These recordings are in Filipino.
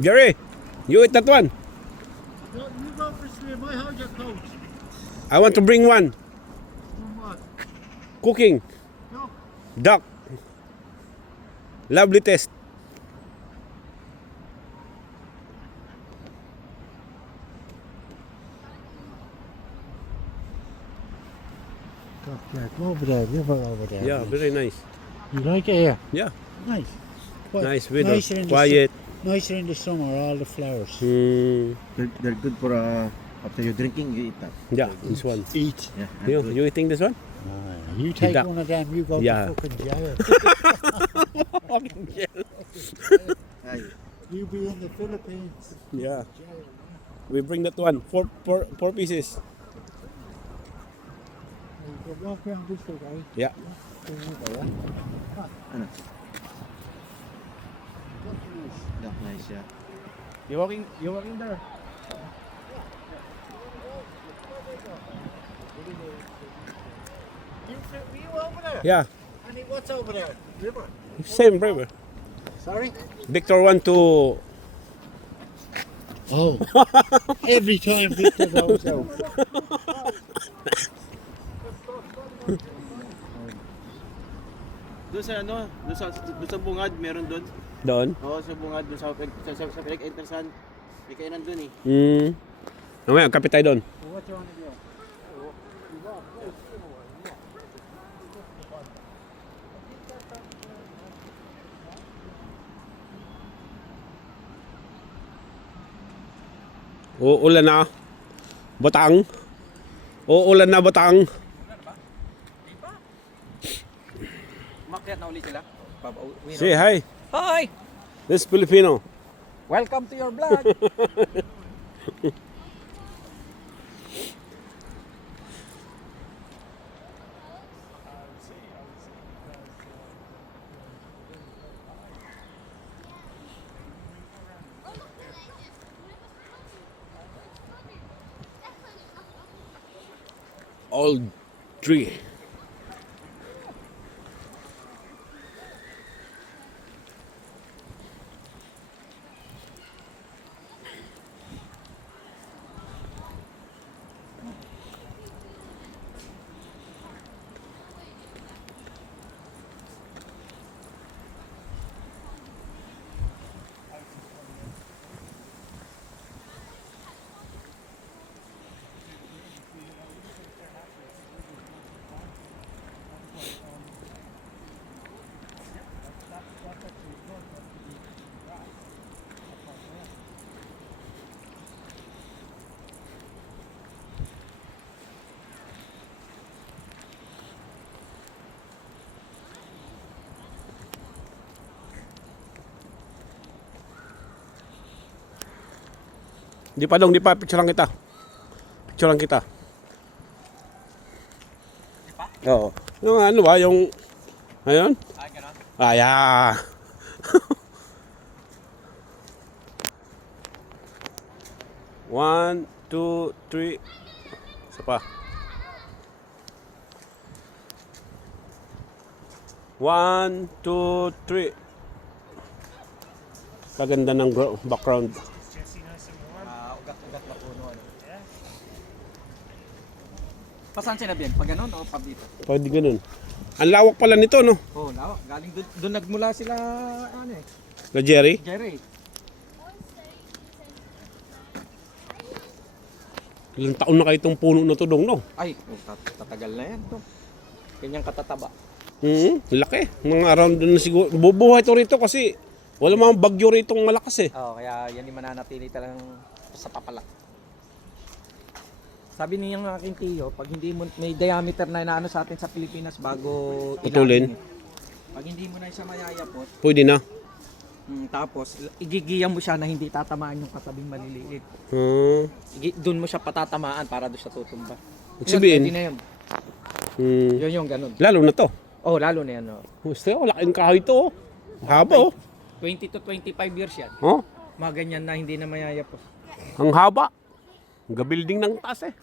Jerry, you eat that one. No, you go for swim. I hold your coat. I want to bring one. What? Cooking. No. Duck. Lovely taste. Yeah, go over there. River over there. Yeah, very nice. You like it here? Yeah, Nice. nice weather. Nicer in the Quiet. Nicer in the summer, all the flowers. They're good for after you're drinking, you eat that. Yeah, this one. Eat. Yeah. You eating this one? You take Duck. one of them, you go Yeah. to fucking jail. Ay, You be in the Philippines. Yeah. Jail. We bring that one. Four pieces. You can walk around this way, right? Yeah. ano? Duck nice, yeah. You walking there? You over there? Yeah. Honey, what's over there? River. Same river. Sorry? Victor want to. Oh. Every time Victor goes out. Doon sa ano, doon sa bungad, meron doon. Doon. Oo, sa bungad, doon sa pinag-entersan. May kainan doon eh. Mamaya, kapit tayo doon. What you want to do? Uulan na. Batang. Uulan na Batang. Makyat na ulit sila. Say hi. Hi! This is Filipino. Welcome to your vlog. Old tree. Di pa dong, di pa. Picture lang kita. Picture lang kita. Di pa? Oo. Yung ano ba, yung... Ayun? Ay, gano'n. Ayan. One, two, three. Isa pa. One, two, three. Kaganda ng background. Ugat-ugat na puno. Ano. Pasan sinabihan? Pag gano'n o pag dito? Pwede ganun. Ang lawak pala nito, no? Oo, lawak. Galing doon nagmula sila, ano eh, Na Jerry. Jerry. Ilang taon na kayo itong puno na to dong, no? Ay, tatagal na yan. To. Kanyang katataba. Laki. Mga around na siguro. Bubuhay to rito kasi wala mga bagyo rito malakas eh. Oo, kaya yan yung mananatili talagang sa papalak. Sabi niya ng aking tiyo, pag hindi mo may diameter na inaano sa atin sa Pilipinas bago Putulin. ilalim, pag hindi mo na siya mayayapot, Pwede na. Tapos, igigiyan mo siya na hindi tatamaan yung katabing maliliit. Ah. Doon mo siya patatamaan para doon siya tutumba. Ibig sabihin? Pwede na yun. Hmm. Yun yung ganun. Lalo na to. Oh, lalo na yan. Oh. Gusto ko, laking kahoy to. Oh. Haba oh. 20 to 25 years yan. Oh, Mga ganyan na hindi na mayayapos. ang haba. Ang building ng taas eh.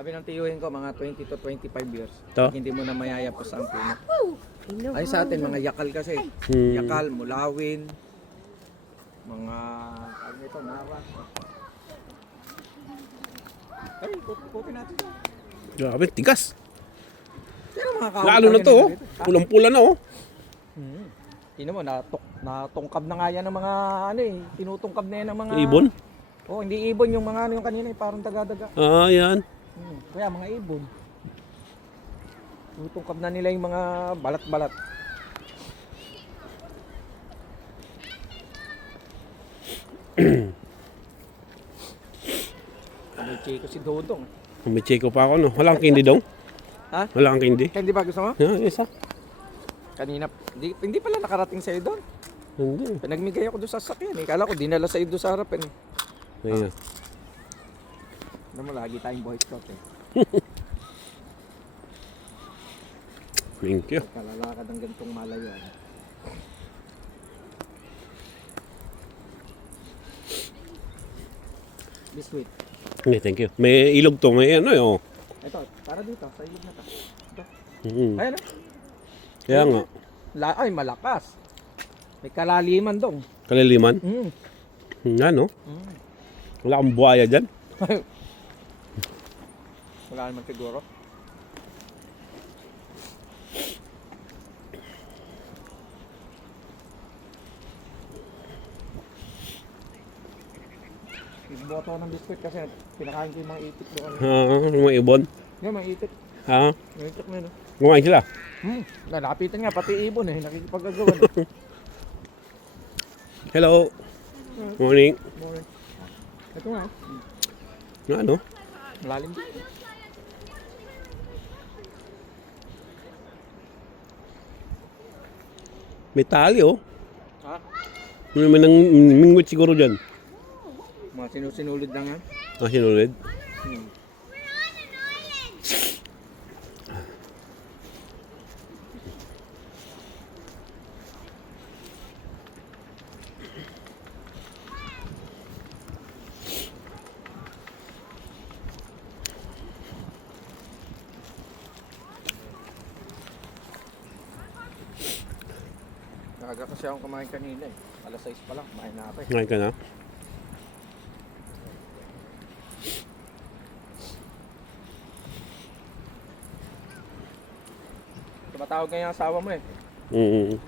Sabi ng tiyuhin ko, mga 20 to 25 years. To? Pag hindi mo na mayayapos ang puno. Ay sa atin, mga yakal kasi. Hmm. Yakal, mulawin, mga, ano ito, nawa. Ay, kukunin natin. Grabe, tigas. Pero mga kahoy Lalo na talaga to oh. dito. Pulang-pula na oh. Tingnan mo, natungkab na nga yan ng mga, ano eh, tinutungkab na yan ng mga... Ibon? Oh, hindi ibon yung mga ano yung kanina, eh, parang daga-daga. Ah, yan. Kaya mga ibon. Tinutungkab na nila yung mga balat-balat. May chiko si Dodong. May check pa ako no. Wala kang candy dong? Ha? Wala kang candy? Hindi ba gusto mo? Yeah, isa. Kanina, hindi pala nakarating sa'yo doon. Hindi. Pinagmigay ako doon sa sasakyan eh. Kala ko dinala sa'yo doon sa harapan eh. Ayan. Alam mo, lagi tayong boy scout eh. Thank you. Kalalakad ng ganitong malayan. Biscuit. Hindi, thank you. May ilog to. May ano eh oh. Ito, para dito, sa ilog na to. Ito. Mhm. Ayan ah. Kaya nga. Ay, malakas. May kalaliman dong. Kaliliman. Mm. Ano? Mm. Wala kang buhaya dyan. Wala naman siguro. Ibuhat ako ng biskuit kasi pinakain ko yung mga itik doon. Mga ibon. Yung mga itik. Ha? Yung itik na yun. Kumain sila. Nalapitan nga, pati ibon eh. Nakikipagagawa na. Hello. Morning. Morning. Ito nga. Ano? Malalim din. May tali oh. Ha? May nang mingwit siguro dyan. Mga sinusinulid lang yan. Ah, sinulid. Naga kasi akong kumain kanina eh. Alas 6 pa lang, kumain na ako eh. Ngayon ka na. Tumatawag nga yung asawa mo eh. Mm.